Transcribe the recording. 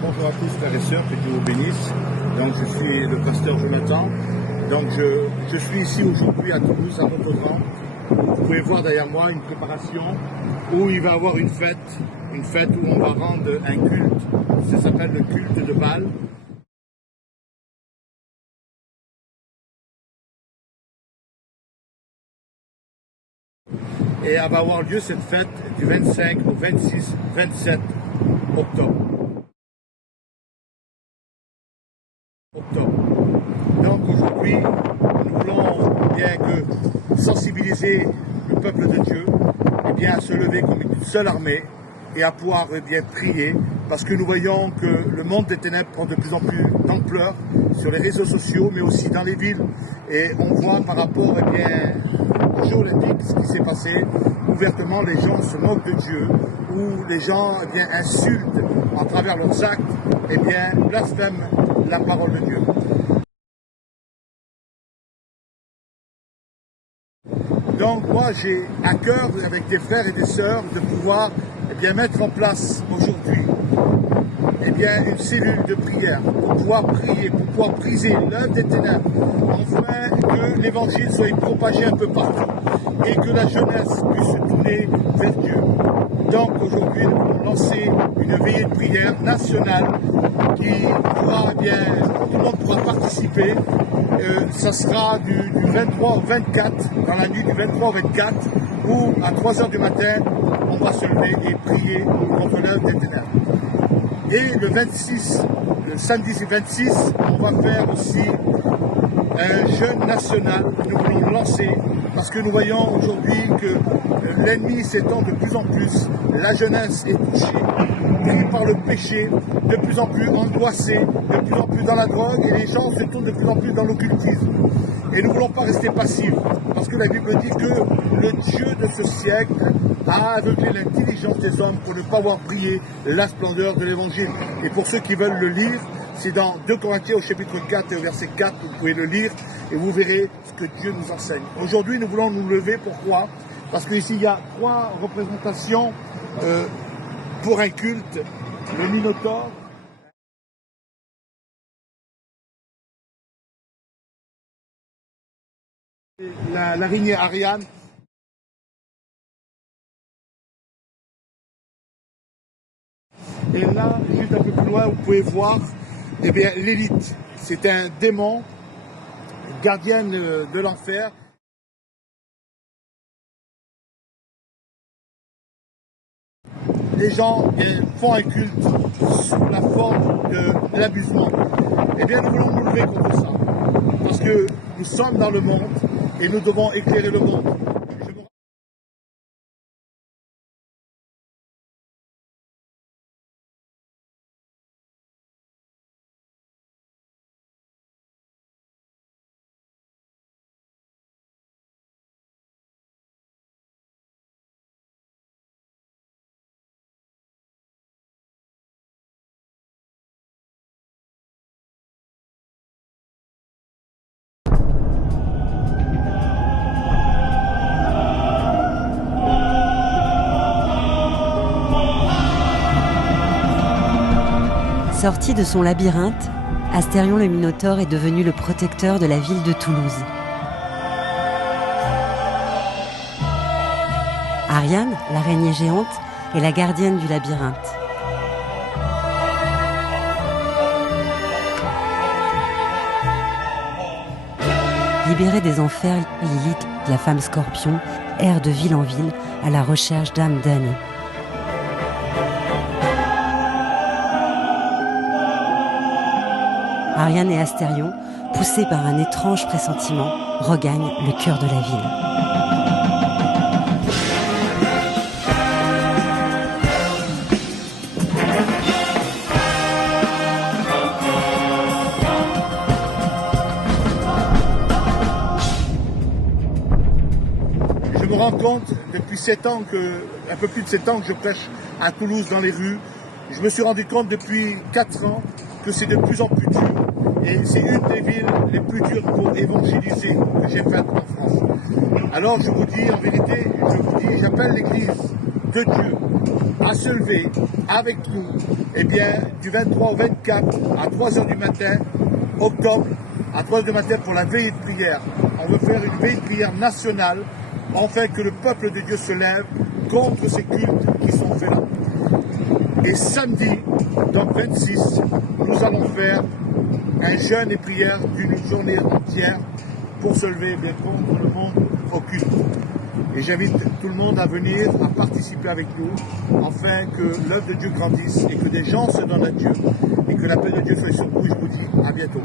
Bonjour à tous frères et sœurs, que Dieu vous bénisse. Donc je suis le pasteur Jonathan. Donc je suis ici aujourd'hui à Toulouse, à Montauban. Vous pouvez voir derrière moi une préparation où il va y avoir une fête où on va rendre un culte. Ça s'appelle le culte de Baal. Et elle va avoir lieu cette fête du 25 au 26, 27 octobre. Donc aujourd'hui, nous voulons bien que sensibiliser le peuple de Dieu à se lever comme une seule armée et à pouvoir prier, parce que nous voyons que le monde des ténèbres prend de plus en plus d'ampleur sur les réseaux sociaux, mais aussi dans les villes. Et on voit par rapport aux Jeux olympiques ce qui s'est passé. Ouvertement, les gens se moquent de Dieu, où les gens insultent à travers leurs actes, blasphèment la parole de Dieu. Donc moi j'ai à cœur avec des frères et des sœurs de pouvoir mettre en place aujourd'hui une cellule de prière pour pouvoir prier, pour pouvoir briser l'œuvre des ténèbres, afin que l'évangile soit propagé un peu partout et que la jeunesse puisse se tourner vers Dieu. Donc aujourd'hui nous allons lancer une veillée de prière nationale qui pourra tout le monde pourra participer. Ça sera du 23 au 24, dans la nuit du 23 au 24, où à 3 h du matin, on va se lever et prier contre l'œuvre des ténèbres. Et le 26, le samedi 26, on va faire aussi un jeûne national que nous voulons lancer, parce que nous voyons aujourd'hui que l'ennemi s'étend de plus en plus, la jeunesse est touchée, pris par le péché, de plus en plus angoissée, de plus en plus dans la drogue, et les gens se tournent de plus en plus dans l'occultisme. Et nous ne voulons pas rester passifs, parce que la Bible dit que le Dieu de ce siècle a aveuglé l'intelligence des hommes pour ne pas voir briller la splendeur de l'Évangile. Et pour ceux qui veulent le lire, c'est dans 2 Corinthiens au chapitre 4 et au verset 4, vous pouvez le lire et vous verrez ce que Dieu nous enseigne. Aujourd'hui, nous voulons nous lever, pourquoi? Parce qu'ici, il y a 3 représentations pour un culte, le Minotaure, l'araignée Ariane, et là, juste un peu plus loin, vous pouvez voir l'élite. C'est un démon, gardienne de l'enfer. Les gens font un culte sous la forme de l'abusement. Nous voulons nous lever contre ça. Parce que nous sommes dans le monde et nous devons éclairer le monde. Sorti de son labyrinthe, Astérion le Minotaure est devenu le protecteur de la ville de Toulouse. Ariane, l'araignée géante, est la gardienne du labyrinthe. Libérée des enfers, Lilith, la femme scorpion, erre de ville en ville à la recherche d'âmes damnées. Ariane et Astérion, poussés par un étrange pressentiment, regagnent le cœur de la ville. Je me rends compte depuis 7 ans un peu plus de 7 ans que je prêche à Toulouse dans les rues. Je me suis rendu compte depuis 4 ans que c'est de plus en plus dur. Et c'est une des villes les plus dures pour évangéliser que j'ai faites en France. Alors je vous dis, en vérité, j'appelle l'Église de Dieu à se lever avec nous, eh bien, du 23 au 24 à 3 heures du matin, octobre, à 3 heures du matin pour la veillée de prière. On veut faire une veillée de prière nationale, afin que le peuple de Dieu se lève contre ces cultes qui sont faits là. Et samedi, donc 26, nous allons faire un jeûne et prière d'une journée entière pour se lever bien contre le monde occulte. Et j'invite tout le monde à venir, à participer avec nous, afin que l'œuvre de Dieu grandisse et que des gens se donnent à Dieu et que la paix de Dieu fasse sur vous. Et je vous dis à bientôt.